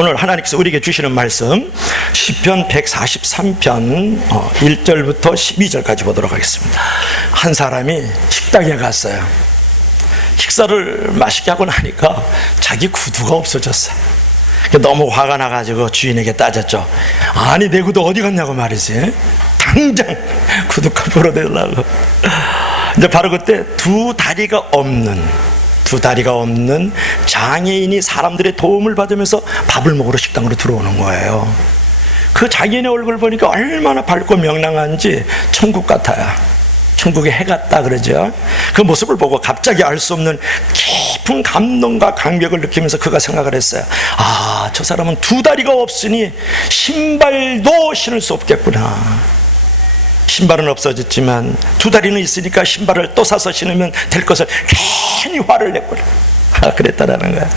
오늘 하나님께서 우리에게 주시는 말씀 시편 143편 1절부터 12절까지 보도록 하겠습니다. 한 사람이 식당에 갔어요. 식사를 맛있게 하고 나니까 자기 구두가 없어졌어요. 너무 화가 나가지고 주인에게 따졌죠. 아니, 내 구두 어디 갔냐고 말이지. 당장 구두값 벌어내려고. 이제 바로 그때 두 다리가 없는 장애인이 사람들의 도움을 받으면서 밥을 먹으러 식당으로 들어오는 거예요. 그 장애인의 얼굴 보니까 얼마나 밝고 명랑한지 천국 같아요. 천국의 해 같다 그러죠. 그 모습을 보고 갑자기 알 수 없는 깊은 감동과 감격을 느끼면서 그가 생각을 했어요. 아, 저 사람은 두 다리가 없으니 신발도 신을 수 없겠구나. 신발은 없어졌지만 두 다리는 있으니까 신발을 또 사서 신으면 될 것을 괜히 화를 냈구나. 그랬다라는 거야.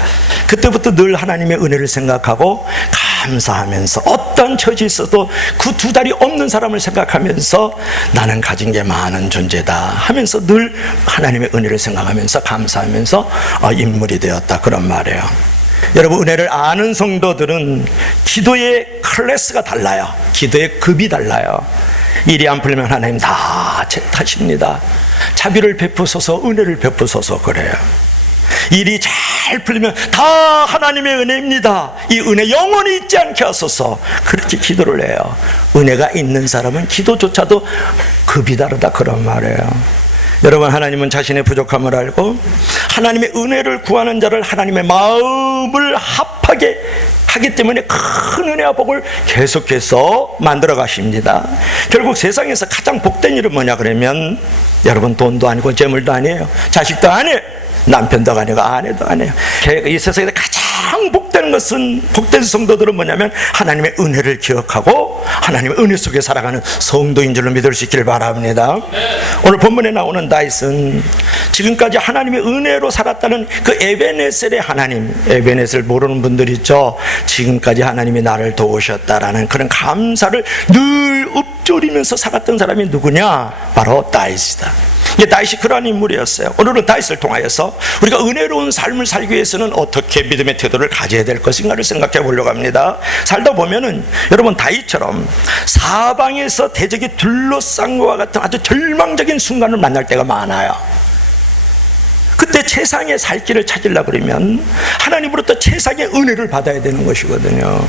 그때부터 늘 하나님의 은혜를 생각하고 감사하면서 어떤 처지에 있어도 그 두 다리 없는 사람을 생각하면서 나는 가진 게 많은 존재다 하면서 늘 하나님의 은혜를 생각하면서 감사하면서 인물이 되었다, 그런 말이에요. 여러분, 은혜를 아는 성도들은 기도의 클래스가 달라요. 기도의 급이 달라요. 일이 안 풀리면 하나님 다 제 탓입니다. 자비를 베푸소서, 은혜를 베푸소서 그래요. 일이 잘 풀리면 다 하나님의 은혜입니다. 이 은혜 영원히 잊지 않게 하소서, 그렇게 기도를 해요. 은혜가 있는 사람은 기도조차도 급이 다르다, 그런 말이에요. 여러분, 하나님은 자신의 부족함을 알고 하나님의 은혜를 구하는 자를 하나님의 마음을 합하게 하기 때문에 큰 은혜와 복을 계속해서 만들어 가십니다. 결국 세상에서 가장 복된 일은 뭐냐 그러면, 여러분, 돈도 아니고 재물도 아니에요. 자식도 아니에요. 남편도 아니고 아내도 아니에요. 이 세상에서 가장 복된 것은, 복된 성도들은 뭐냐면 하나님의 은혜를 기억하고 하나님의 은혜 속에 살아가는 성도인 줄로 믿을 수 있기를 바랍니다. 오늘 본문에 나오는 다윗은 지금까지 하나님의 은혜로 살았다는 그 에베네셀의 하나님, 에베네셀 모르는 분들 있죠. 지금까지 하나님이 나를 도우셨다라는 그런 감사를 늘 읊조리면서 살았던 사람이 누구냐? 바로 다윗이다. 다윗이 그러한 인물이었어요. 오늘은 다윗을 통하여서 우리가 은혜로운 삶을 살기 위해서는 어떻게 믿음의 태도를 가져야 될 것인가를 생각해 보려고 합니다. 살다 보면은 여러분, 다윗처럼 사방에서 대적이 둘러싼 것과 같은 아주 절망적인 순간을 만날 때가 많아요. 그때 최상의 살 길을 찾으려고 그러면 하나님으로부터 최상의 은혜를 받아야 되는 것이거든요.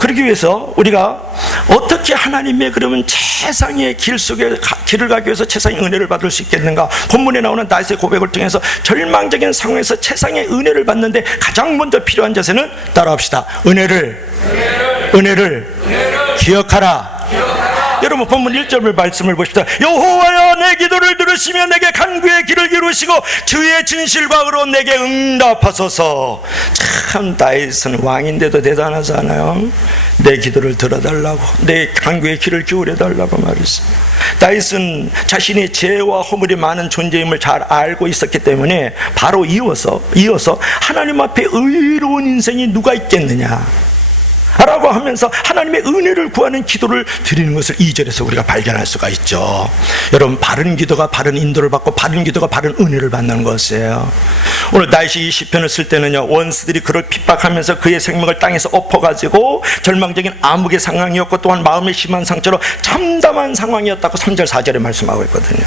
그러기 위해서 우리가 어떻게 하나님의 그러면 최상의 길 속에 길을 가기 위해서 최상의 은혜를 받을 수 있겠는가? 본문에 나오는 다윗의 고백을 통해서 절망적인 상황에서 최상의 은혜를 받는데 가장 먼저 필요한 자세는, 따라합시다. 은혜를 기억하라. 여러분, 본문 1절 말씀을 보십시다. 여호와여, 내 기도를 들으시며 내게 간구의 길을 이루시고 주의 진실과 의로 내게 응답하소서. 참, 다윗은 왕인데도 대단하잖아요. 내 기도를 들어달라고, 내 간구의 길을 기울여달라고 말했어요. 다윗은 자신의 죄와 허물이 많은 존재임을 잘 알고 있었기 때문에 바로 이어서 하나님 앞에 의로운 인생이 누가 있겠느냐 라고 하면서 하나님의 은혜를 구하는 기도를 드리는 것을 2절에서 우리가 발견할 수가 있죠. 여러분, 바른 기도가 바른 인도를 받고 바른 기도가 바른 은혜를 받는 것이에요. 오늘 다윗이 이 시편을 쓸 때는요, 원수들이 그를 핍박하면서 그의 생명을 땅에서 엎어가지고 절망적인 암흑의 상황이었고 또한 마음의 심한 상처로 참담한 상황이었다고 3절 4절에 말씀하고 있거든요.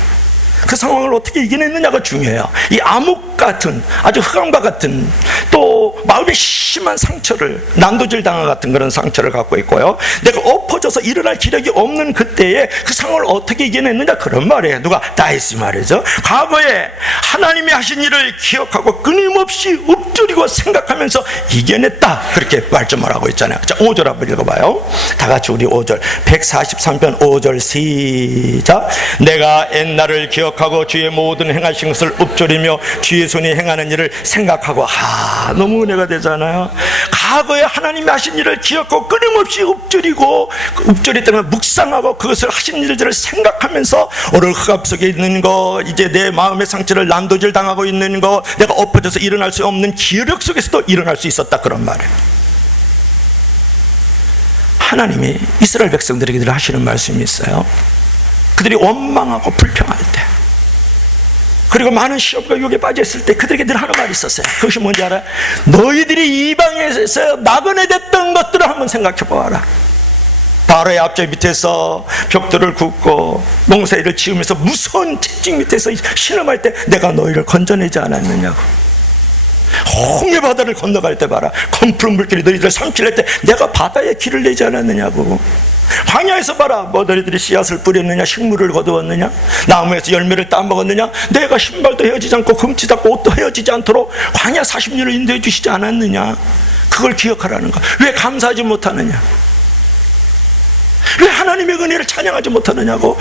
그 상황을 어떻게 이겨냈느냐가 중요해요. 이 암흑 같은, 아주 흑암과 같은, 또 마음의 심한 상처를, 난도질 당한 같은 그런 상처를 갖고 있고요, 내가 엎어져서 일어날 기력이 없는 그때에 그 상황을 어떻게 이겨냈느냐, 그런 말이에요. 누가? 다윗이 말이죠. 과거에 하나님이 하신 일을 기억하고 끊임없이 읊조리고 생각하면서 이겨냈다, 그렇게 말씀을 하고 있잖아요. 자, 5절 한번 읽어봐요. 다 같이 우리 5절, 143편 5절 시작. 내가 옛날을 기억하고 주의 모든 행하신 것을 읊조리며 주의 손이 행하는 일을 생각하고. 너무 은혜가 되잖아요. 과거에 하나님이 하신 일을 기억하고 끊임없이 읊조리고, 읊조리 때문에 묵상하고 그것을 하신 일들을 생각하면서 오늘 흑암 속에 있는 거, 이제 내 마음의 상처를 난도질 당하고 있는 거, 내가 엎어져서 일어날 수 없는 기력 속에서도 일어날 수 있었다, 그런 말이에요. 하나님이 이스라엘 백성들에게 하시는 말씀이 있어요. 그들이 원망하고 불평할 때, 그리고 많은 시험과 유혹에 빠져있을 때 그들에게 늘 하는 말이 있었어요. 그것이 뭔지 알아요? 너희들이 이방에서 나그네 됐던 것들을 한번 생각해 보아라. 바로의 앞좌 밑에서 벽돌을 굽고 농사일을 지으면서 무서운 채찍 밑에서 신음할 때 내가 너희를 건져내지 않았느냐고. 홍해 바다를 건너갈 때 봐라. 검푸른 물길이 너희들을 삼킬 때 내가 바다에 길을 내지 않았느냐고. 광야에서 봐라. 뭐 너희들이 씨앗을 뿌렸느냐, 식물을 거두었느냐, 나무에서 열매를 따먹었느냐, 내가 신발도 헤어지지 않고 금치 닦고 옷도 헤어지지 않도록 광야 40년을 인도해 주시지 않았느냐. 그걸 기억하라는 거. 왜 감사하지 못하느냐, 왜 하나님의 은혜를 찬양하지 못하느냐고.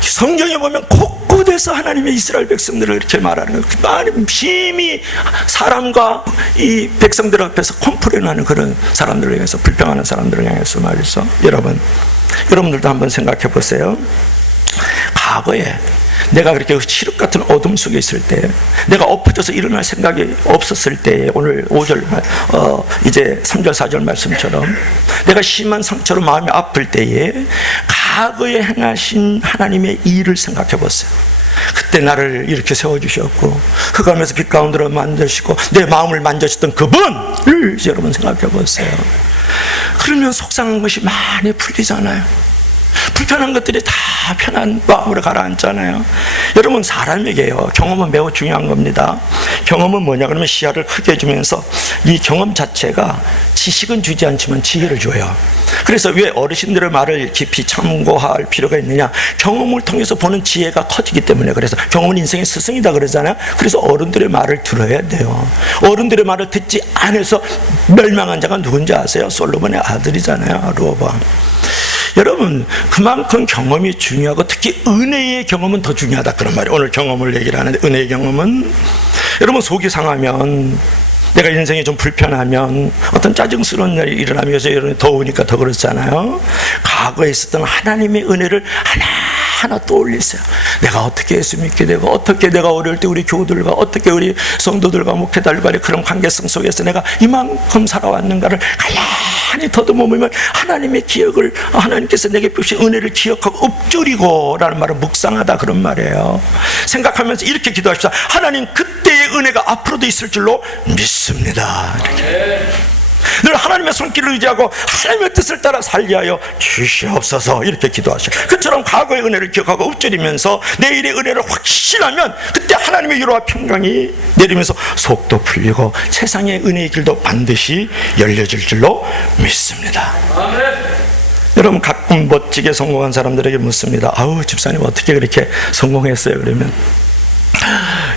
성경에 보면 곳곳에서 하나님의 이스라엘 백성들을 이렇게 말하는 거예요. 심히 사람과 이 백성들 앞에서 컴플레인하는 그런 사람들을 향해서, 불평하는 사람들을 향해서 말이죠. 여러분들도 한번 생각해 보세요. 과거에 내가 그렇게 칠흑 같은 어둠 속에 있을 때, 내가 엎어져서 일어날 생각이 없었을 때, 오늘 5절 이제 3절 4절 말씀처럼 내가 심한 상처로 마음이 아플 때에 과거에 행하신 하나님의 일을 생각해 보세요. 그때 나를 이렇게 세워주셨고 흑암에서 빛 가운데로 만드시고 내 마음을 만져주셨던 그분을 여러분 생각해 보세요. 그러면 속상한 것이 많이 풀리잖아요. 불편한 것들이 다 편한 마음으로 가라앉잖아요. 여러분, 사람에게요, 경험은 매우 중요한 겁니다. 경험은 뭐냐 그러면 시야를 크게 해주면서 이 경험 자체가 지식은 주지 않지만 지혜를 줘요. 그래서 왜 어르신들의 말을 깊이 참고할 필요가 있느냐, 경험을 통해서 보는 지혜가 커지기 때문에. 그래서 경험은 인생의 스승이다 그러잖아요. 그래서 어른들의 말을 들어야 돼요. 어른들의 말을 듣지 않아서 멸망한 자가 누군지 아세요? 솔로몬의 아들이잖아요, 르호보암. 여러분, 그만큼 경험이 중요하고 특히 은혜의 경험은 더 중요하다 그런 말이에요. 오늘 경험을 얘기를 하는데, 은혜의 경험은 여러분 속이 상하면, 내가 인생이 좀 불편하면, 어떤 짜증스러운 일이 일어나면, 요새 여러분 더우니까 더 그렇잖아요. 과거에 있었던 하나님의 은혜를 하나하나 떠올리세요. 내가 어떻게 예수 믿게 되고, 어떻게 내가 어려울 때 우리 교우들과, 어떻게 우리 성도들과 목회자들과의 그런 관계성 속에서 내가 이만큼 살아왔는가를 가만히 더듬으면 하나님의 기억을, 하나님께서 내게 주신 은혜를 기억하고 읊조리고 라는 말은 묵상하다 그런 말이에요. 생각하면서 이렇게 기도합시다. 하나님, 그때의 은혜가 앞으로도 있을 줄로 믿습니다. 이렇게. 늘 하나님의 손길을 의지하고 하나님의 뜻을 따라 살게 하여 주시옵소서, 이렇게 기도하셔요. 그처럼 과거의 은혜를 기억하고 읊조리면서 내일의 은혜를 확신하면 그때 하나님의 위로와 평강이 내리면서 속도 풀리고 세상의 은혜의 길도 반드시 열려질 줄로 믿습니다. 아멘. 여러분, 가끔 멋지게 성공한 사람들에게 묻습니다. 아우, 집사님 어떻게 그렇게 성공했어요? 그러면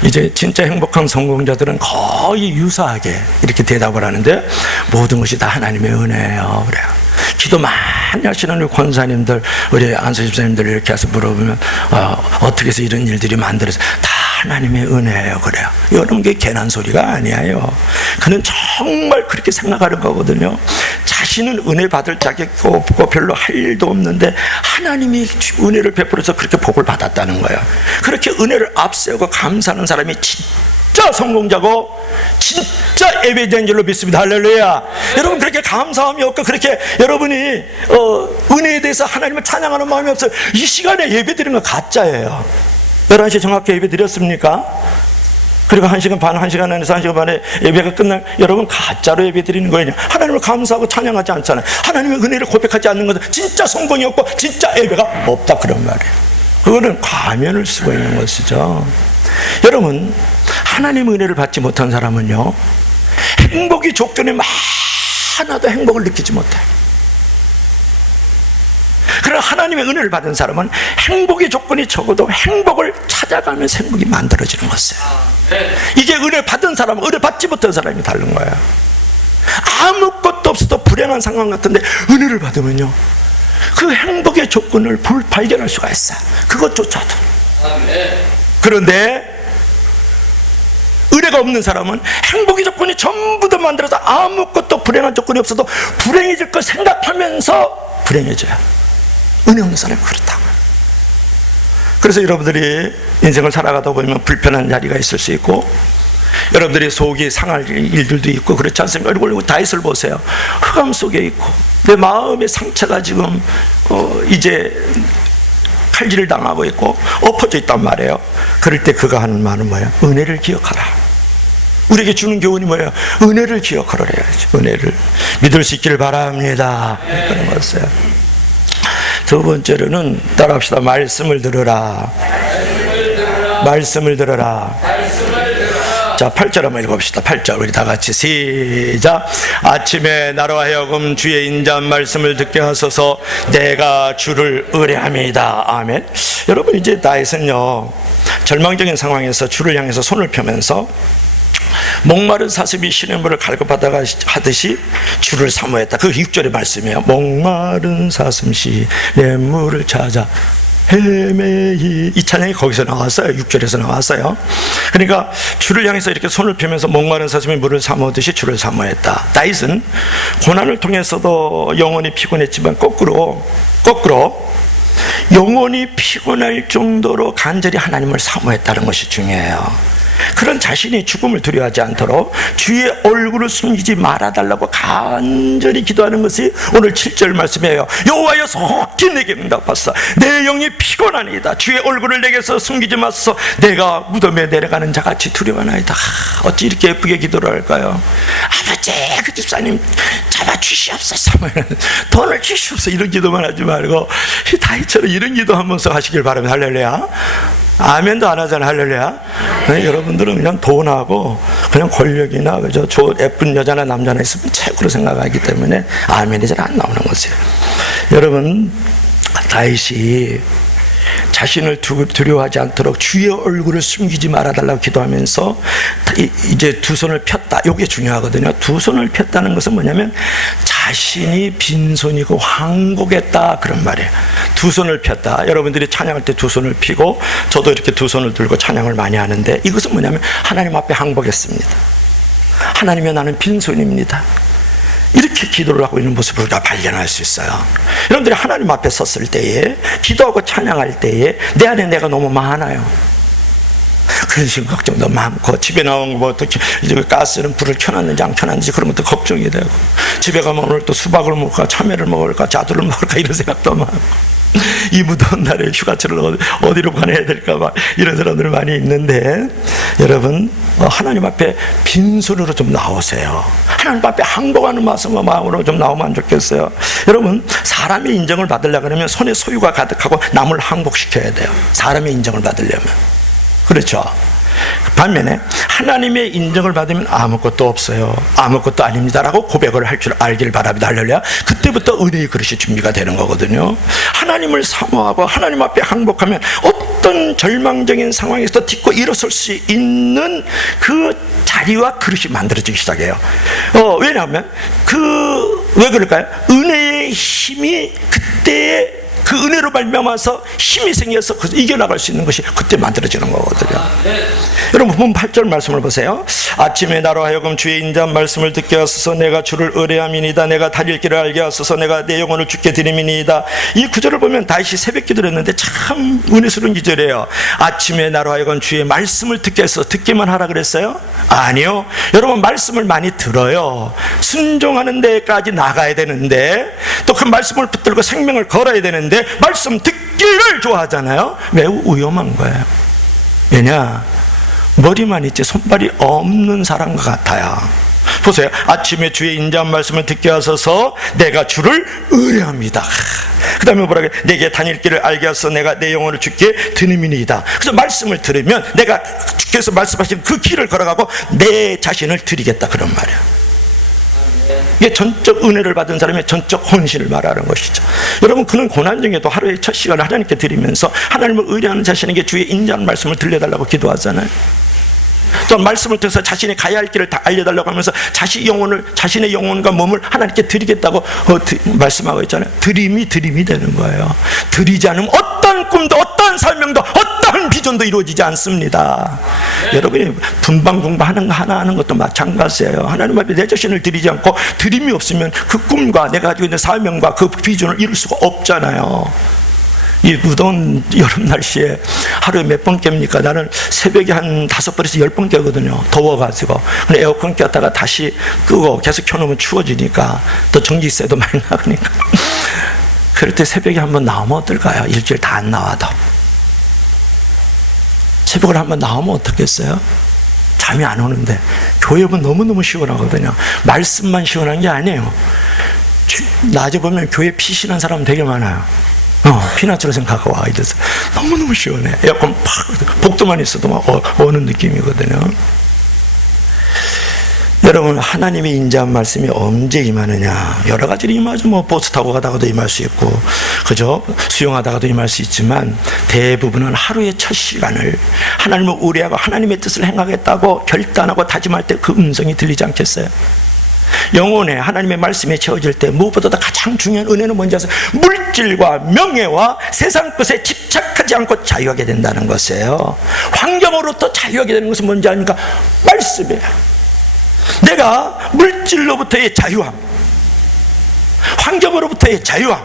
이제 진짜 행복한 성공자들은 거의 유사하게 이렇게 대답을 하는데, 모든 것이 다 하나님의 은혜예요. 그래요. 기도 많이 하시는 우리 권사님들, 우리 안수 집사님들 이렇게 해서 물어보면 어떻게 해서 이런 일들이 만들어서, 다 하나님의 은혜예요. 그래요. 여러분, 그게 괜한 소리가 아니에요. 그는 정말 그렇게 생각하는 거거든요. 자신은 은혜 받을 자격도 없고 별로 할 일도 없는데 하나님이 은혜를 베풀어서 그렇게 복을 받았다는 거예요. 그렇게 은혜를 앞세우고 감사하는 사람이 진짜 성공자고 진짜 예배자인 줄로 믿습니다. 할렐루야. 여러분, 그렇게 감사함이 없고 그렇게 여러분이 은혜에 대해서 하나님을 찬양하는 마음이 없어요. 이 시간에 예배 드리는 건 가짜예요. 11시에 정확히 예배 드렸습니까? 그리고 1시간 반, 1시간 안에서 1시간 반에 예배가 끝날, 여러분 가짜로 예배 드리는 거예요. 하나님을 감사하고 찬양하지 않잖아요. 하나님의 은혜를 고백하지 않는 것은 진짜 성공이 없고 진짜 예배가 없다 그런 말이에요. 그거는 과면을 쓰고 있는 것이죠. 여러분, 하나님의 은혜를 받지 못한 사람은요, 행복이 조건이 많아도 행복을 느끼지 못해요. 그러나 하나님의 은혜를 받은 사람은 행복의 조건이 적어도 행복을 찾아가면서 행복이 만들어지는 것이에요. 이게 은혜 받은 사람, 은혜 받지 못한 사람이 다른 거예요. 아무것도 없어도 불행한 상황 같은데 은혜를 받으면요, 그 행복의 조건을 발견할 수가 있어요. 그것조차도. 그런데 은혜가 없는 사람은 행복의 조건이 전부 다 만들어서 아무것도 불행한 조건이 없어도 불행해질 걸 생각하면서 불행해져요. 은혜 없는 사람이 그렇다고요. 그래서 여러분들이 인생을 살아가다 보면 불편한 자리가 있을 수 있고, 여러분들이 속이 상할 일들도 있고 그렇지 않습니까? 얼굴 다윗을 보세요. 흑암 속에 있고 내 마음의 상처가 지금 이제 칼질을 당하고 있고 엎어져 있단 말이에요. 그럴 때 그가 하는 말은 뭐예요? 은혜를 기억하라. 우리에게 주는 교훈이 뭐예요? 은혜를 기억하라 해야지. 은혜를 믿을 수 있기를 바랍니다. 그런 거였어요. 두 번째로는 따라합시다. 말씀을 들으라. 말씀을 들으라. 자, 8절 한번 읽어봅시다. 8절 우리 다 같이 시작. 아침에 나로 하여금 주의 인자한 말씀을 듣게 하소서. 내가 주를 의뢰합니다. 아멘. 여러분, 이제 다윗은요 절망적인 상황에서 주를 향해서 손을 펴면서 목마른 사슴이 시냇물을 갈급하다가 하듯이 주를 사모했다. 그 6절의 말씀이에요. 목마른 사슴 시냇물을 찾아 헤매이. 이 찬양이 거기서 나왔어요. 6절에서 나왔어요. 그러니까 주를 향해서 이렇게 손을 펴면서 목마른 사슴이 물을 사모듯이 주를 사모했다. 다윗은 고난을 통해서도 영혼이 피곤했지만 거꾸로 영혼이 피곤할 정도로 간절히 하나님을 사모했다는 것이 중요해요. 그런 자신이 죽음을 두려워하지 않도록 주의 얼굴을 숨기지 말아달라고 간절히 기도하는 것이 오늘 7절 말씀이에요. 여호와여 속히 내게 응답하소서. 내 영이 피곤하니이다. 주의 얼굴을 내게서 숨기지 마소서. 내가 무덤에 내려가는 자같이 두려워하나이다. 어찌 이렇게 예쁘게 기도를 할까요? 아버지, 그 집사님 잡아주시옵소서. 돈을 주시옵소서. 이런 기도만 하지 말고 다윗처럼 이런 기도 한 번씩 하시길 바랍니다. 할렐루야. 아멘도 안 하잖아. 할렐루야. 여러분들은 그냥 돈하고 그냥 권력이나 그저 예쁜 여자나 남자나 있으면 최고로 생각하기 때문에 아멘이 잘 안 나오는 거죠. 여러분, 다윗이 자신을 두려워하지 않도록 주의 얼굴을 숨기지 말아달라고 기도하면서 이제 두 손을 폈다. 이게 중요하거든요. 두 손을 폈다는 것은 뭐냐면 자신이 빈손이고 황곡했다, 그런 말이에요. 두 손을 폈다. 여러분들이 찬양할 때 두 손을 펴고 저도 이렇게 두 손을 들고 찬양을 많이 하는데 이것은 뭐냐면 하나님 앞에 항복했습니다. 하나님의 나는 빈손입니다. 이렇게 기도를 하고 있는 모습을 우리가 발견할 수 있어요. 여러분들이 하나님 앞에 섰을 때에, 기도하고 찬양할 때에 내 안에 내가 너무 많아요. 근심 걱정도 많고, 집에 나온 거 어떻게 이제 가스는 불을 켜놨는지 안 켜놨는지 그런 것도 걱정이 되고, 집에 가면 오늘 또 수박을 먹을까 참외를 먹을까 자두를 먹을까 이런 생각도 많고, 이 무더운 날에 휴가철을 어디로 보내야 될까 봐 이런 사람들 많이 있는데, 여러분 하나님 앞에 빈손으로 좀 나오세요. 하나님 앞에 항복하는 마음으로 좀 나오면 좋겠어요. 여러분, 사람의 인정을 받으려고 하면 손에 소유가 가득하고 남을 항복시켜야 돼요. 사람의 인정을 받으려면. 그렇죠. 반면에 하나님의 인정을 받으면 아무것도 없어요. 아무것도 아닙니다라고 고백을 할 줄 알길 바랍니다. 할렐루야. 그때부터 은혜의 그릇이 준비가 되는 거거든요. 하나님을 사모하고 하나님 앞에 항복하면 어떤 절망적인 상황에서 딛고 일어설 수 있는 그 자리와 그릇이 만들어지기 시작해요. 왜냐하면 왜 그럴까요? 은혜의 힘이 그때의 그 은혜로 말미암아서 힘이 생겨서 이겨나갈 수 있는 것이 그때 만들어지는 거거든요. 여러분, 본 8절 말씀을 보세요. 아침에 나로 하여금 주의 인자한 말씀을 듣게 하소서. 내가 주를 의뢰함이니이다. 내가 다닐 길을 알게 하소서. 내가 내 영혼을 주께 드림이니이다. 이 구절을 보면 다윗이 새벽 기도를 했는데 참 은혜스러운 구절이에요. 아침에 나로 하여금 주의 말씀을 듣게 해서 듣기만 하라 그랬어요? 아니요. 여러분, 말씀을 많이 들어요. 순종하는 데까지 나가야 되는데, 또 그 말씀을 붙들고 생명을 걸어야 되는데 말씀 듣기를 좋아하잖아요. 매우 위험한 거예요. 왜냐? 머리만 있지 손발이 없는 사람과 같아요. 보세요. 아침에 주의 인자한 말씀을 듣게 하소서. 내가 주를 의뢰합니다. 그 다음에 뭐라 그래? 내게 다닐 길을 알게 하소서. 내가 내 영혼을 주께 드림이니이다. 그래서 말씀을 들으면 내가 주께서 말씀하신 그 길을 걸어가고 내 자신을 드리겠다, 그런 말이에요. 이게 전적 은혜를 받은 사람의 전적 헌신을 말하는 것이죠. 여러분, 그는 고난 중에도 하루에 첫 시간을 하나님께 드리면서 하나님을 의뢰하는 자신에게 주의 인자한 말씀을 들려달라고 기도하잖아요. 또 말씀을 통해서 자신이 가야 할 길을 다 알려달라고 하면서 자신의 영혼과 몸을 하나님께 드리겠다고 말씀하고 있잖아요. 드림이 되는 거예요. 드리지 않으면 어떤 꿈도 어떤 설명도 어떤 비전도 이루어지지 않습니다. 여러분이 분방 공부하는 거 하나 하는 것도 마찬가지예요. 하나님 앞에 내 자신을 드리지 않고 드림이 없으면 그 꿈과 내가 가지고 있는 사명과 그 비전을 이룰 수가 없잖아요. 이 무더운 여름 날씨에 하루에 몇 번 깹니까? 나는 새벽에 한 5번에서 10번 깨거든요. 더워가지고. 에어컨 꼈다가 다시 끄고 계속 켜놓으면 추워지니까 또 전기세도 많이 나가니까. 그럴 때 새벽에 한번 나오면 어떨까요? 일주일 다 안 나와도. 새벽을 한번 나오면 어떻겠어요? 잠이 안 오는데. 교회 오면 너무너무 시원하거든요. 말씀만 시원한 게 아니에요. 낮에 보면 교회 피신한 사람 되게 많아요. 피난처로 생각하고 와 이래서 너무너무 시원해. 에어컨 팍, 복도만 있어도 막 오는 느낌이거든요. 여러분, 하나님이 인자한 말씀이 언제 임하느냐? 여러 가지로 임하죠. 뭐 버스 타고 가다가도 임할 수 있고, 그죠? 수영하다가도 임할 수 있지만 대부분은 하루의 첫 시간을 하나님을 의뢰하고 하나님의 뜻을 행하겠다고 결단하고 다짐할 때 그 음성이 들리지 않겠어요? 영혼에 하나님의 말씀에 채워질 때 무엇보다 가장 중요한 은혜는 뭔지 아세요? 물질과 명예와 세상 것에 집착하지 않고 자유하게 된다는 것이에요. 환경으로부터 자유하게 되는 것은 뭔지 아니까 말씀이에요. 내가 물질로부터의 자유함, 환경으로부터의 자유함,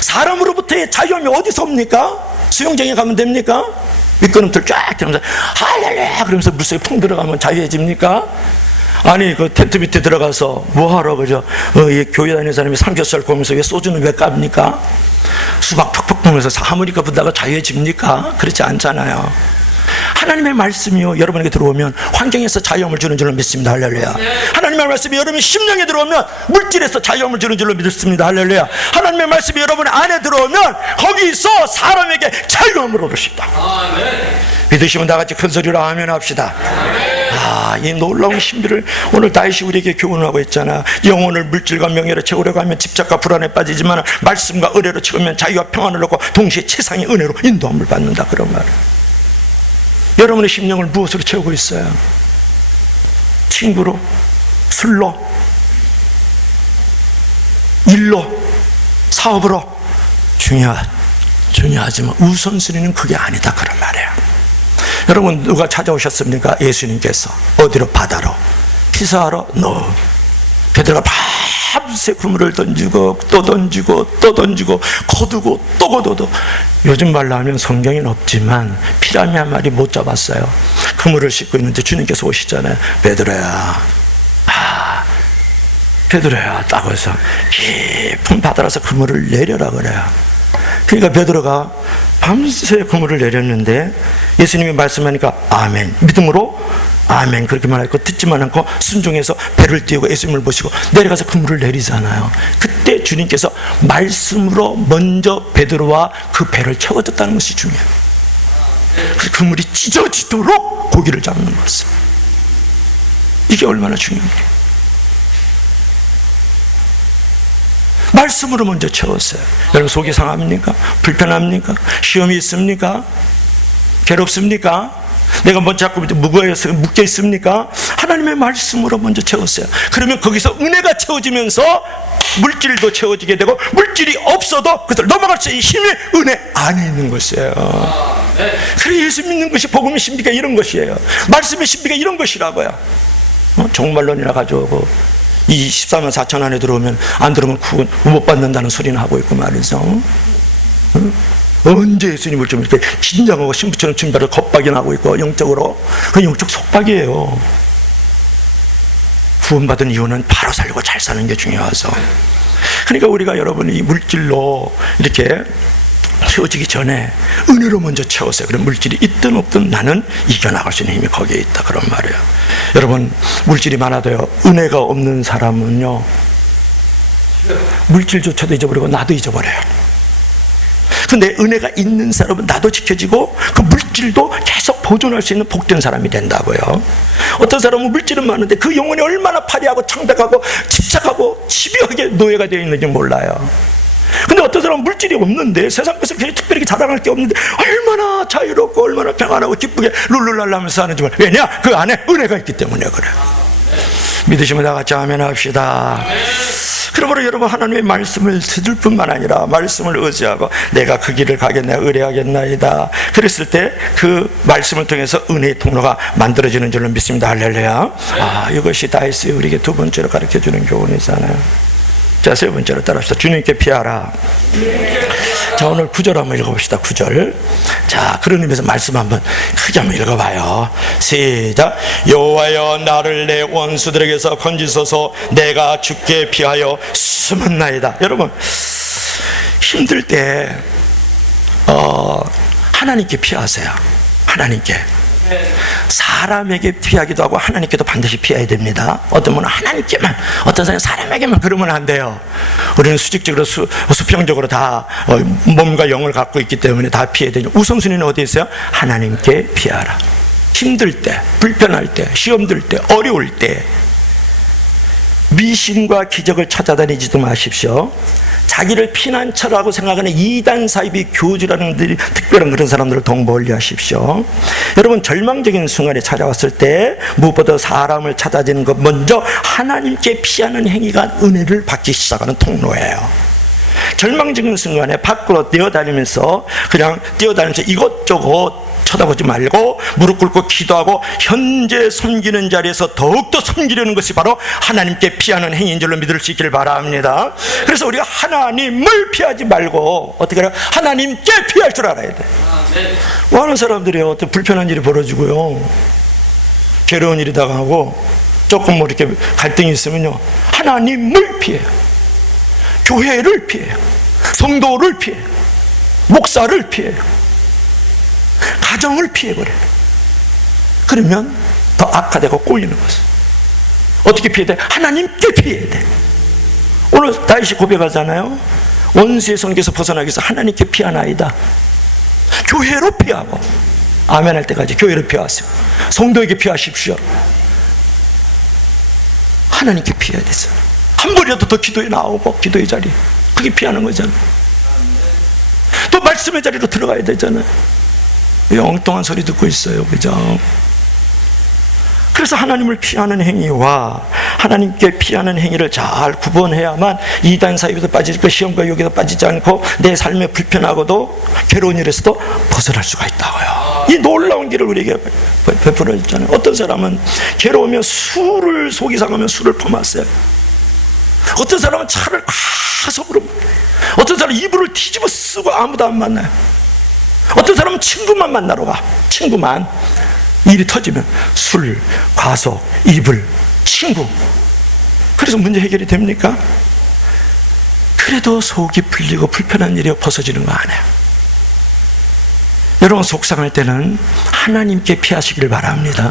사람으로부터의 자유함이 어디서 옵니까? 수영장에 가면 됩니까? 미끄럼틀 쫙 들면서 할렐루야 그러면서 물속에 풍 들어가면 자유해집니까? 아니 그 텐트 밑에 들어가서 뭐하러 그죠? 교회 다니는 사람이 삼겹살 구우면서 왜 소주는 왜 깝니까? 수박 퍽퍽 보면서 하모니카 부다가 자유해집니까? 그렇지 않잖아요. 하나님의 말씀이요 여러분에게 들어오면 환경에서 자유함을 주는 줄로 믿습니다. 할렐루야. 하나님의 말씀이 여러분의 심령에 들어오면 물질에서 자유함을 주는 줄로 믿습니다. 할렐루야. 하나님의 말씀이 여러분 안에 들어오면 거기서 사람에게 자유함을 얻을 수 있다. 믿으시면 다 같이 큰 소리로 아멘 합시다. 이 놀라운 신비를 오늘 다윗이 우리에게 교훈하고 있잖아. 영혼을 물질과 명예로 채우려고 하면 집착과 불안에 빠지지만 말씀과 의뢰로 채우면 자유와 평안을 얻고 동시에 세상의 은혜로 인도함을 받는다. 그런 말이에요. 여러분의 심령을 무엇으로 채우고 있어요? 친구로? 술로? 일로? 사업으로? 중요하지만 우선순위는 그게 아니다. 그런 말이에요. 여러분 누가 찾아오셨습니까? 예수님께서. 어디로? 바다로. 피서하러? No. 베드로가 밤새 그물을 던지고 또 던지고 또 던지고 거두고 또 거둬도 요즘 말로 하면 성경에는 없지만 피라미 한 마리 못 잡았어요. 그물을 싣고 있는데 주님께서 오시잖아요. 베드로야, 베드로야 딱 해서 깊은 바다라서 그물을 내려라 그래요. 그러니까 베드로가 밤새 그물을 내렸는데 예수님이 말씀하니까 아멘, 믿음으로 아멘 그렇게 말하고 듣지만 않고 순종해서 배를 띄우고 예수님을 모시고 내려가서 그물을 내리잖아요. 그때 주님께서 말씀으로 먼저 베드로와 그 배를 채워줬다는 것이 중요해요. 그래서 그물이 찢어지도록 고기를 잡는 것을. 이게 얼마나 중요한 일이에요. 말씀으로 먼저 채웠어요. 여러분 속이 상합니까? 불편합니까? 시험이 있습니까? 괴롭습니까? 내가 뭐 자꾸 묶여 있습니까? 하나님의 말씀으로 먼저 채웠어요. 그러면 거기서 은혜가 채워지면서 물질도 채워지게 되고 물질이 없어도 그것을 넘어갈 수 있는 힘이 은혜 안에 있는 것이에요. 그래서 예수 믿는 것이 복음의 신비가 이런 것이에요. 말씀의 신비가 이런 것이라고요. 종말론이라 가지고 이 14만 4천 안에 들어오면 안 들어오면 구원 못 받는다는 소리는 하고 있고 말이죠. 언제 예수님을 좀 이렇게 긴장하고 신부처럼 준비를 겁박이 나고 있고 영적으로 그 영적 속박이에요. 구원받은 이유는 바로 살고 잘 사는 게 중요해서. 그러니까 우리가 여러분이 물질로 이렇게 채워지기 전에 은혜로 먼저 채웠어요. 그럼 물질이 있든 없든 나는 이겨나갈 수 있는 힘이 거기에 있다. 그런 말이에요. 여러분 물질이 많아도요 은혜가 없는 사람은요 물질조차도 잊어버리고 나도 잊어버려요. 근데 은혜가 있는 사람은 나도 지켜지고 그 물질도 계속 보존할 수 있는 복된 사람이 된다고요. 어떤 사람은 물질은 많은데 그 영혼이 얼마나 파리하고 창백하고 집착하고 집요하게 노예가 되어 있는지 몰라요. 근데 어떤 사람은 물질이 없는데 세상 것을 특별히 자랑할 게 없는데 얼마나 자유롭고 얼마나 평안하고 기쁘게 룰루랄라 하면서 사는지 몰라요. 왜냐? 그 안에 은혜가 있기 때문에 그래요. 믿으시면 다 같이 아멘 합시다. 그러므로 여러분 하나님의 말씀을 들을 뿐만 아니라 말씀을 의지하고 내가 그 길을 가겠나 의뢰하겠나이다. 그랬을 때 그 말씀을 통해서 은혜의 통로가 만들어지는 줄로 믿습니다. 할렐루야. 이것이 다윗이 우리에게 두 번째로 가르쳐주는 교훈이잖아요. 자, 세 번째로 따라합시다. 주님께 피하라. 자, 오늘 9절 한번 읽어봅시다. 9절. 자, 그런 의미에서 말씀 한번 크게 한번 읽어봐요. 시작. 여호와여 나를 내 원수들에게서 건지소서. 내가 주께 피하여 숨었나이다. 여러분 힘들 때 하나님께 피하세요. 하나님께. 사람에게 피하기도 하고 하나님께도 반드시 피해야 됩니다. 어떤 분은 하나님께만, 어떤 사람에게만 그러면 안 돼요. 우리는 수직적으로 수평적으로 다 몸과 영을 갖고 있기 때문에 다 피해야 되죠. 우선순위는 어디 있어요? 하나님께 피하라. 힘들 때, 불편할 때, 시험 들 때, 어려울 때 미신과 기적을 찾아다니지도 마십시오. 자기를 피난처라고 생각하는 이단 사이비 교주라는 특별한 그런 사람들을 더 멀리 하십시오. 여러분, 절망적인 순간에 찾아왔을 때 무엇보다 사람을 찾아지는 것 먼저 하나님께 피하는 행위가 은혜를 받기 시작하는 통로예요. 절망적인 순간에 밖으로 뛰어다니면서 이것저것 쳐다보지 말고 무릎 꿇고 기도하고 현재 섬기는 자리에서 더욱더 섬기려는 것이 바로 하나님께 피하는 행위인 줄로 믿을 수 있기를 바랍니다. 그래서 우리가 하나님을 피하지 말고 어떻게 해요? 하나님께 피할 줄 알아야 돼. 많은 사람들이 어떤 불편한 일이 벌어지고요, 괴로운 일이 당하고 조금 뭐 이렇게 갈등이 있으면요, 하나님을 피해요. 교회를 피해요. 성도를 피해요. 목사를 피해요. 가정을 피해버려요. 그러면 더 악화되고 꼴리는 것을 어떻게 피해야 돼? 하나님께 피해야 돼. 오늘 다윗이 고백하잖아요. 원수의 손에서 벗어나기 위해서 하나님께 피하나이다. 교회로 피하고, 아멘 할 때까지 교회로 피하세요. 성도에게 피하십시오. 하나님께 피해야 되죠. 한 번이라도 더 기도에 나오고, 기도의 자리, 그게 피하는 거잖아요. 또 말씀의 자리로 들어가야 되잖아요. 엉뚱한 소리 듣고 있어요, 그죠? 그래서 하나님을 피하는 행위와 하나님께 피하는 행위를 잘 구분해야만 이단 사이에도 빠지지 않고 시험과 유혹에도 빠지지 않고 내 삶에 불편하고도 괴로운 일에서도 벗어날 수가 있다고요. 이 놀라운 길을 우리에게 베풀어 줬잖아요. 어떤 사람은 괴로우면 술을, 속이 상하면 술을 퍼마세요. 어떤 사람은 차를 가서 부르고, 어떤 사람은 이불을 뒤집어 쓰고 아무도 안 만나요. 어떤 사람은 친구만 만나러 가. 친구만. 일이 터지면 술, 과속, 이불, 친구. 그래서 문제 해결이 됩니까? 그래도 속이 풀리고 불편한 일이 벗어지는 거 아니에요. 여러분, 속상할 때는 하나님께 피하시기를 바랍니다.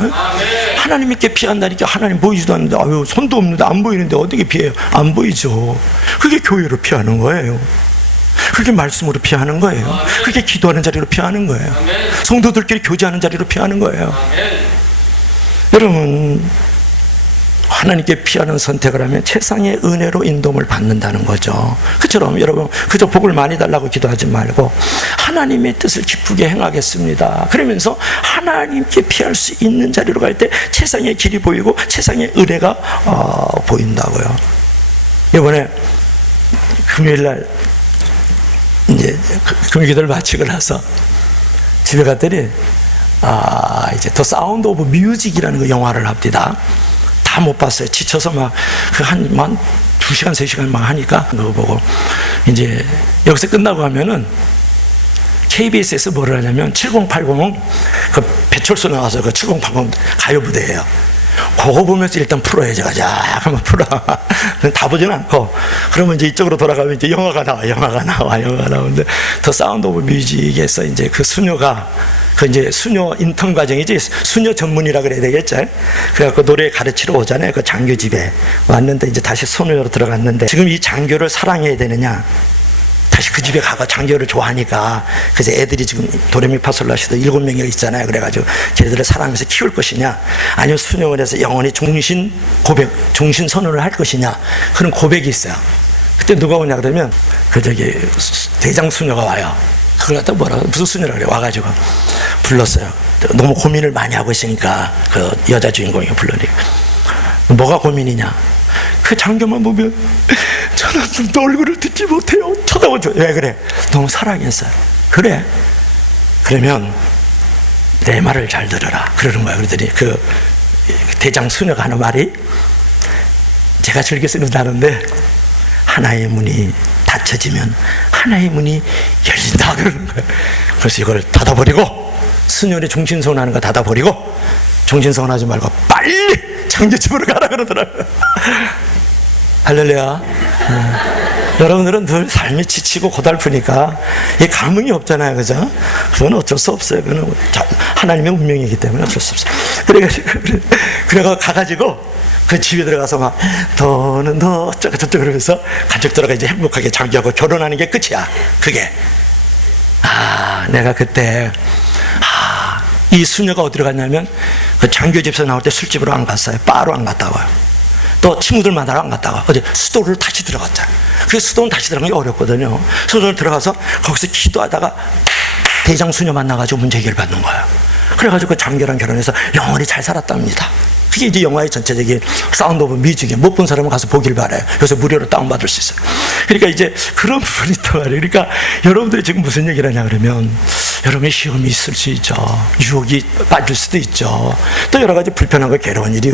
하나님께 피한다니까 하나님 보이지도 않는데, 아유, 손도 없는데 안 보이는데 어떻게 피해요? 안 보이죠. 그게 교회로 피하는 거예요. 그게 말씀으로 피하는 거예요. 그게 기도하는 자리로 피하는 거예요. 성도들끼리 교제하는 자리로 피하는 거예요. 여러분, 하나님께 피하는 선택을 하면 세상의 은혜로 인도를 받는다는 거죠. 그처럼 여러분, 그저 복을 많이 달라고 기도하지 말고 하나님의 뜻을 기쁘게 행하겠습니다. 그러면서 하나님께 피할 수 있는 자리로 갈 때 세상의 길이 보이고 세상의 은혜가 보인다고요. 이번에 금요일날 이제 금요기도를 마치고 나서 집에 갔더니 이제 더 사운드 오브 뮤직이라는 그 영화를 합니다. 다 못 봤어요. 지쳐서 막 그 한 2시간 3시간 막 하니까 그거 보고 이제 여기서 끝나고 하면은 KBS에서 뭐를 하냐면 7080 그 배철수 나와서 그 7080 가요 무대예요. 그거 보면서 일단 풀어요. 제가 한번 풀어. 다 보지는 않고, 그러면 이제 이쪽으로 돌아가면 이제 영화가 나오는데, 더 사운드 오브 뮤직에서 이제 그 수녀가, 그 이제 수녀 인턴 과정이지, 수녀 전문이라 그래야 되겠죠. 그래갖고 노래 가르치러 오잖아요. 그 장교 집에 왔는데 이제 다시 수녀로 들어갔는데, 지금 이 장교를 사랑해야 되느냐, 다시 그 집에 가가 장교를 좋아하니까, 그래서 애들이 지금 도레미파솔라시도 7명이 있잖아요. 그래가지고 걔들을 사랑하면서 키울 것이냐, 아니면 수녀원에서 영원히 종신 선언을 할 것이냐, 그런 고백이 있어요. 그때 누가 오냐 그러면 대장 수녀가 와요. 그걸 갖다 무슨 수녀라 그래, 와가지고 불렀어요. 너무 고민을 많이 하고 있으니까 그 여자 주인공이 불러니까, 뭐가 고민이냐, 그 장교만 보면 저는 너 얼굴을 듣지 못해요. 쳐다보죠. 왜 그래? 너무 사랑했어요. 그래? 그러면 내 말을 잘 들어라. 그러는 거야. 그러더니 그 대장 수녀가 하는 말이, 제가 즐겨 쓰는 단어인데, 하나의 문이 닫혀지면 하나의 문이 열린다 그러는 거야. 그래서 이걸 닫아버리고, 수녀의 종신선언하는 거 닫아버리고, 종신선언하지 말고 빨리 장교집으로 가라 그러더라고요. 할렐루야. 여러분들은 늘 삶이 지치고 고달프니까 이 감흥이 없잖아요, 그죠? 그건 어쩔 수 없어요. 그건 하나님의 운명이기 때문에 어쩔 수 없어요. 그래가 가가지고 그 집에 들어가서 막 더는 더 어쩌고 저쩌고 그러면서 가족들하고 이제 행복하게 장기하고 결혼하는 게 끝이야. 그게 내가 그때 이 수녀가 어디로 갔냐면 그 장교집에서 나올 때 술집으로 안 갔어요. 바로 안 갔다 와요. 또 친구들 만나러 안 갔다가 어제 수도를 다시 들어갔잖아요. 그 수도는 다시 들어가는 게 어렵거든요. 수도를 들어가서 거기서 기도하다가 대장 수녀 만나가지고 문제 해결 받는 거예요. 그래가지고 그 장교랑 결혼해서 영원히 잘 살았답니다. 그게 이제 영화의 전체적인 사운드 오브 뮤직이에요. 못 본 사람은 가서 보길 바라요. 그래서 무료로 다운받을 수 있어요. 그러니까 이제 그런 부분이 있단 말이에요. 그러니까 여러분들이 지금 무슨 얘기를 하냐 그러면 여러분의 시험이 있을 수 있죠. 유혹이 빠질 수도 있죠. 또 여러 가지 불편하고 괴로운 일이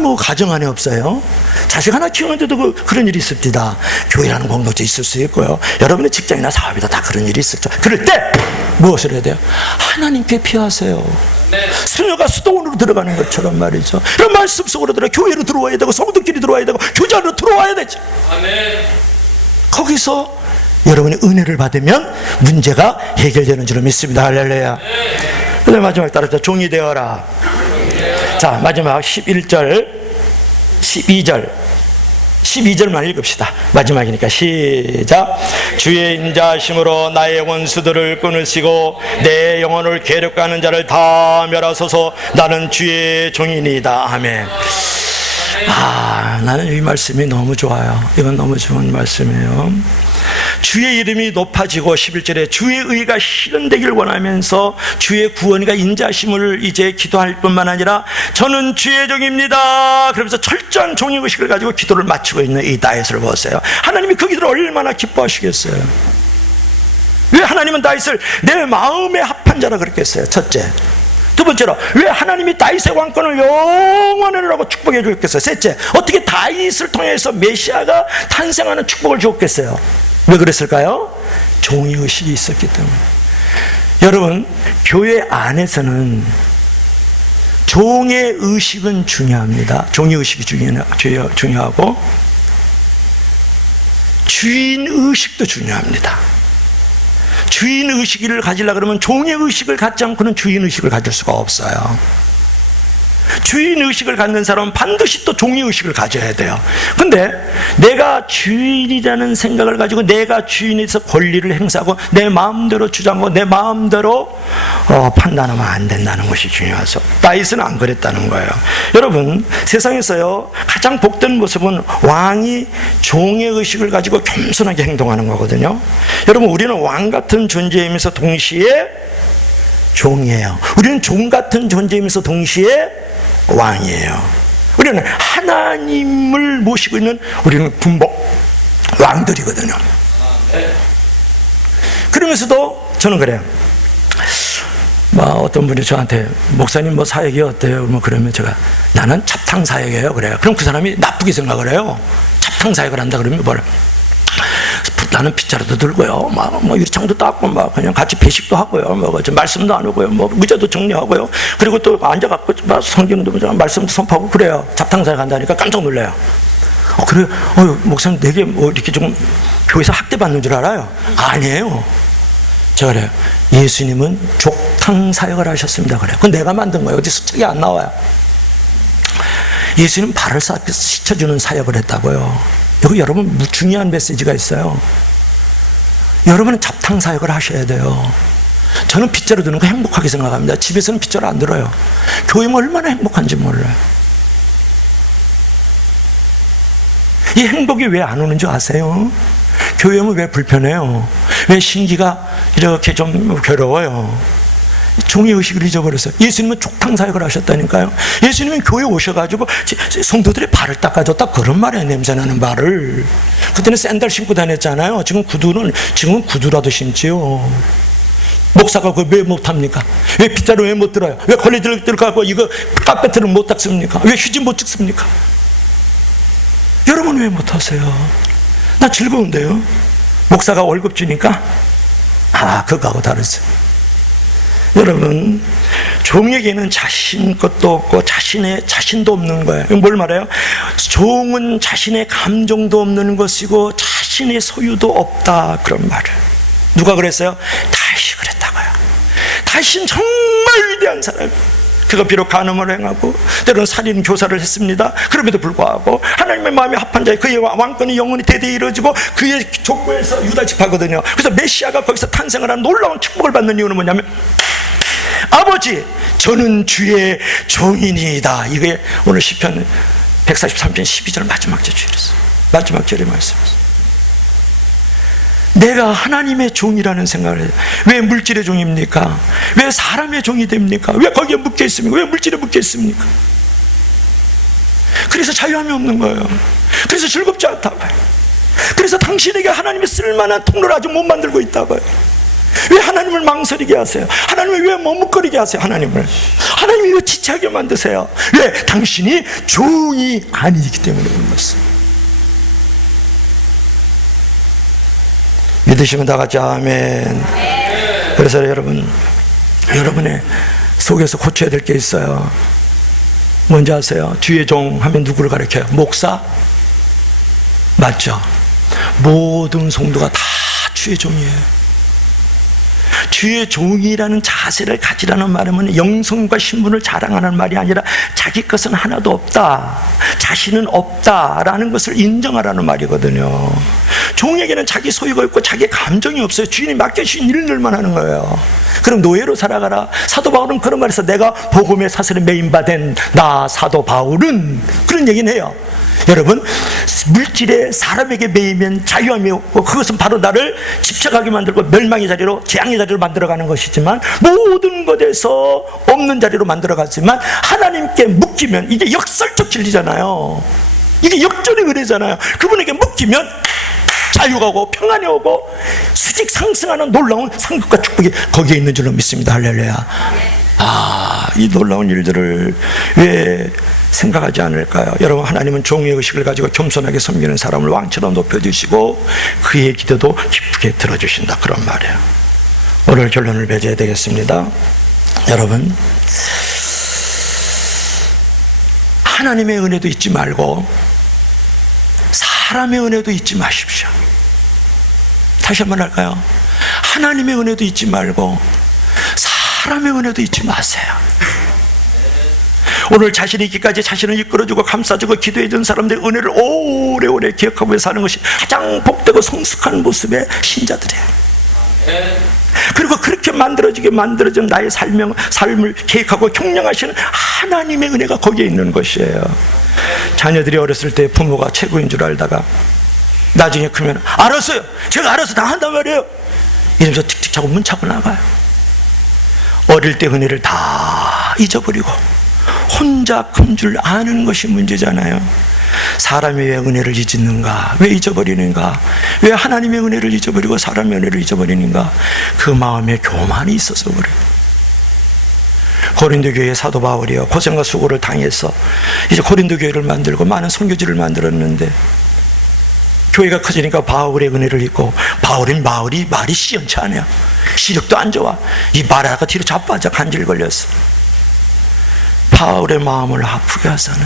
뭐 가정 안에 없어요. 자식 하나 키우는데도 그런 일이 있습니다. 교회라는 공동체 있을 수 있고요. 여러분의 직장이나 사업이다 다 그런 일이 있었죠. 그럴 때 무엇을 해야 돼요? 하나님께 피하세요. 수녀가 수도원으로 들어가는 것처럼 말이죠. 이런 말씀 속으로 들어 교회로 들어와야 되고 성도끼리 들어와야 되고 교장으로 들어와야 되죠. 거기서 여러분이 은혜를 받으면 문제가 해결되는 줄로 믿습니다. 할렐루야. 그다음에 마지막 따라서 종이 되어라. 자, 마지막 11절 12절만 읽읍시다. 마지막이니까 시작. 주의 인자하심으로 나의 원수들을 끊으시고 내 영혼을 괴롭게 하는 자를 다 멸하소서. 나는 주의 종이니이다. 아멘. 나는 이 말씀이 너무 좋아요. 이건 너무 좋은 말씀이에요. 주의 이름이 높아지고 11절에 주의 의가 실현되길 원하면서 주의 구원과 인자심을 이제 기도할 뿐만 아니라 저는 주의 종입니다 그러면서 철저한 종의의식을 가지고 기도를 마치고 있는 이 다윗을 보세요. 하나님이 그 기도를 얼마나 기뻐하시겠어요. 왜 하나님은 다윗을 내 마음에 합한 자라 그랬겠어요. 첫째. 두 번째로 왜 하나님이 다윗의 왕권을 영원하라고 축복해 주겠어요. 셋째, 어떻게 다윗을 통해서 메시아가 탄생하는 축복을 주었겠어요. 왜 그랬을까요? 종의의식이 있었기 때문에. 여러분, 교회 안에서는 종의 의식은 중요합니다. 종의의식이 중요하고 주인의식도 중요합니다. 주인의식을 가지려고 그러면 종의의식을 갖지 않고는 주인의식을 가질 수가 없어요. 주인의식을 갖는 사람은 반드시 또 종의의식을 가져야 돼요. 근데 내가 주인이라는 생각을 가지고 내가 주인에서 권리를 행사하고 내 마음대로 주장하고 내 마음대로 판단하면 안 된다는 것이 중요하죠. 다윗은 안 그랬다는 거예요. 여러분, 세상에서요 가장 복된 모습은 왕이 종의의식을 가지고 겸손하게 행동하는 거거든요. 여러분, 우리는 왕 같은 존재이면서 동시에 종이에요. 우리는 종 같은 존재이면서 동시에 왕이에요. 우리는 하나님을 모시고 있는 우리는 군복 왕들이거든요. 그러면서도 저는 그래요. 어떤 분이 저한테 목사님 사역이 어때요? 그러면 제가 나는 잡탕 사역이에요. 그래요. 그럼 그 사람이 나쁘게 생각을 해요. 잡탕 사역을 한다 그러면 뭐래? 나는 빗자루도 들고요, 유리창도 닦고, 그냥 같이 배식도 하고요, 말씀도 안 하고요, 의자도 정리하고요, 그리고 또 앉아갖고, 성경도 말씀도 선포하고 그래요. 잡탕사에 간다니까 깜짝 놀래요. 그래요? 목사님 되게 이렇게 좀 교회에서 학대받는 줄 알아요? 아니에요. 제가 그래요. 예수님은 족탕 사역을 하셨습니다. 그래요. 그건 내가 만든 거예요. 어디서 책이 안 나와요. 예수님 발을 씻어주는 사역을 했다고요. 여기 여러분 중요한 메시지가 있어요. 여러분은 잡탕 사역을 하셔야 돼요. 저는 빗자루 드는 거 행복하게 생각합니다. 집에서는 빗자루 안 들어요. 교회는 얼마나 행복한지 몰라요. 이 행복이 왜 안 오는 줄 아세요? 교회 오면 왜 불편해요? 왜 신기가 이렇게 좀 괴로워요? 종의의식을 잊어버렸어요. 예수님은 족탕 사역을 하셨다니까요. 예수님은 교회 오셔가지고 성도들의 발을 닦아줬다 그런 말이에요. 냄새나는 발을. 그때는 샌들 신고 다녔잖아요. 지금은 구두라도 신지요. 목사가 그걸 왜 못합니까? 왜 빗자루 왜 못 들어요? 왜 걸레질 갖고 이거 카페트를 못 닦습니까? 왜 휴지 못 찍습니까? 여러분 왜 못하세요? 나 즐거운데요. 목사가 월급 주니까 그거하고 다르죠. 여러분, 종에게는 자신 것도 없고 자신도 없는 거예요. 뭘 말해요? 종은 자신의 감정도 없는 것이고 당신의 소유도 없다, 그런 말을. 누가 그랬어요? 다윗이 그랬다고요. 다윗은 정말 위대한 사람이에요. 그가 비록 간음을 행하고 때로는 살인 교사를 했습니다. 그럼에도 불구하고 하나님의 마음에 합한 자의 그의 왕권이 영원히 대대히 이루어지고 그의 족보에서 유다 지파거든요. 그래서 메시아가 거기서 탄생을 한 놀라운 축복을 받는 이유는 뭐냐면, 아버지 저는 주의 종이니이다. 이게 오늘 시편 143편 12절 마지막 절이었어요. 마지막 절의 말씀이었어요. 내가 하나님의 종이라는 생각을 해요. 왜 물질의 종입니까? 왜 사람의 종이 됩니까? 왜 거기에 묶여 있습니까? 왜 물질에 묶여 있습니까? 그래서 자유함이 없는 거예요. 그래서 즐겁지 않다고요. 그래서 당신에게 하나님의 쓸만한 통로를 아직 못 만들고 있다고요. 왜 하나님을 망설이게 하세요? 하나님을 왜 머뭇거리게 하세요? 하나님이 왜 지체하게 만드세요? 왜? 당신이 종이 아니기 때문에 그런 것입니다. 믿으시면 다 같이 아멘. 그래서 여러분의 속에서 고쳐야 될 게 있어요. 뭔지 아세요? 주의 종 하면 누구를 가리켜요? 목사? 맞죠? 모든 성도가 다 주의 종이에요. 주의 종이라는 자세를 가지라는 말은 영성과 신분을 자랑하는 말이 아니라 자기 것은 하나도 없다, 자신은 없다라는 것을 인정하라는 말이거든요. 종에게는 자기 소유가 있고 자기 감정이 없어요. 주인이 맡겨주신 일들만 하는 거예요. 그럼 노예로 살아가라. 사도 바울은 그런 말에서 내가 복음의 사슬에 매인바된 나 사도 바울은 그런 얘기는 해요. 여러분, 물질에 사람에게 매이면 자유함이 없고 그것은 바로 나를 집착하게 만들고 멸망의 자리로, 재앙의 자리로 만들어가는 것이지만, 모든 것에서 없는 자리로 만들어가지만 하나님께 묶이면 이게 역설적 진리잖아요. 이게 역전의 은혜잖아요. 그분에게 묶이면 자유가 오고 평안이 오고 수직 상승하는 놀라운 상급과 축복이 거기에 있는 줄로 믿습니다. 할렐루야. 이 놀라운 일들을 왜 생각하지 않을까요? 여러분, 하나님은 종의 의식을 가지고 겸손하게 섬기는 사람을 왕처럼 높여주시고 그의 기도도 기쁘게 들어주신다, 그런 말이에요. 오늘 결론을 맺어야 되겠습니다. 여러분, 하나님의 은혜도 잊지 말고 사람의 은혜도 잊지 마십시오. 다시 한번 할까요? 하나님의 은혜도 잊지 말고 사람의 은혜도 잊지 마세요. 오늘 자신이 있기까지 자신을 이끌어주고 감싸주고 기도해준 사람들의 은혜를 오래오래 기억하고 사는 것이 가장 복되고 성숙한 모습의 신자들이에요. 그리고 그렇게 만들어진 나의 삶을 계획하고 경영하시는 하나님의 은혜가 거기에 있는 것이에요. 자녀들이 어렸을 때 부모가 최고인 줄 알다가 나중에 크면 알았어요, 제가 알아서 다 한단 말이에요 이러면서 틱틱 차고 문 차고 나가요. 어릴 때 은혜를 다 잊어버리고 혼자 큰 줄 아는 것이 문제잖아요. 사람이 왜 은혜를 잊는가? 왜 잊어버리는가? 왜 하나님의 은혜를 잊어버리고 사람의 은혜를 잊어버리는가? 그 마음에 교만이 있어서 그래요. 고린도 교회 사도 바울이요, 고생과 수고를 당해서 이제 고린도 교회를 만들고 많은 선교지를 만들었는데, 교회가 커지니까 바울의 은혜를 잊고, 바울은 말이 시원치 않아요. 시력도 안 좋아. 이 말하다가 뒤로 자빠져 간질 걸렸어. 바울의 마음을 아프게 하사는,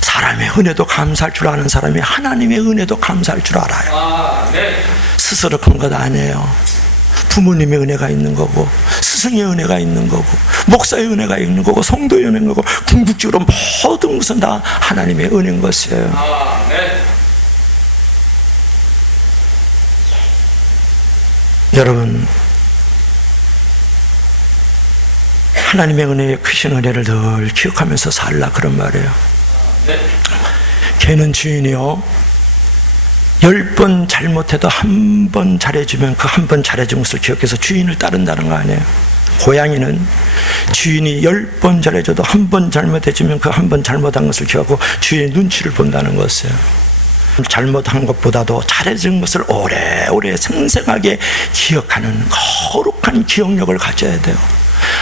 사람의 은혜도 감사할 줄 아는 사람이 하나님의 은혜도 감사할 줄 알아요. 스스로 큰 것 아니에요. 부모님의 은혜가 있는 거고, 스승의 은혜가 있는 거고, 목사의 은혜가 있는 거고, 성도의 은혜인 거고, 궁극적으로 모든 것은 다 하나님의 은혜인 것이에요. 여러분, 하나님의 은혜의 크신 은혜를 늘 기억하면서 살라, 그런 말이에요. 걔는 주인이요, 10번 잘못해도 한 번 잘해주면 그 한 번 잘해준 것을 기억해서 주인을 따른다는 거 아니에요. 고양이는 주인이 10번 잘해줘도 한 번 잘못해주면 그 한 번 잘못한 것을 기억하고 주인의 눈치를 본다는 것이에요. 잘못한 것보다도 잘해준 것을 오래오래 생생하게 기억하는 거룩한 기억력을 가져야 돼요.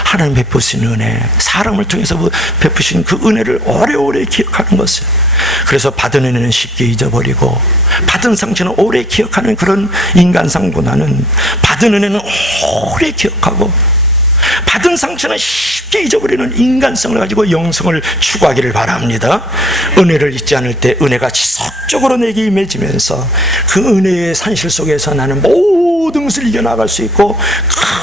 하나님 베푸신 은혜, 사람을 통해서 베푸신 그 은혜를 오래오래 기억하는 것이에요. 그래서 받은 은혜는 쉽게 잊어버리고 받은 상처는 오래 기억하는 그런 인간상보다는 받은 은혜는 오래 기억하고 받은 상처는 쉽게 잊어버리는 인간성을 가지고 영성을 추구하기를 바랍니다. 은혜를 잊지 않을 때 은혜가 지속적으로 내게 임해지면서 그 은혜의 산실 속에서 나는 모든 것을 이겨나갈 수 있고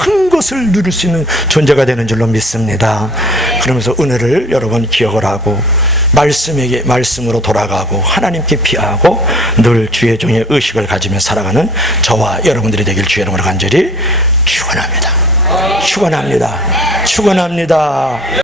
큰 것을 누릴 수 있는 존재가 되는 줄로 믿습니다. 그러면서 은혜를 여러분 기억을 하고 말씀으로 돌아가고 하나님께 피하고 늘 주의 종의 의식을 가지며 살아가는 저와 여러분들이 되길 주의 이름으로 간절히 축원합니다. 축원합니다. 축원합니다.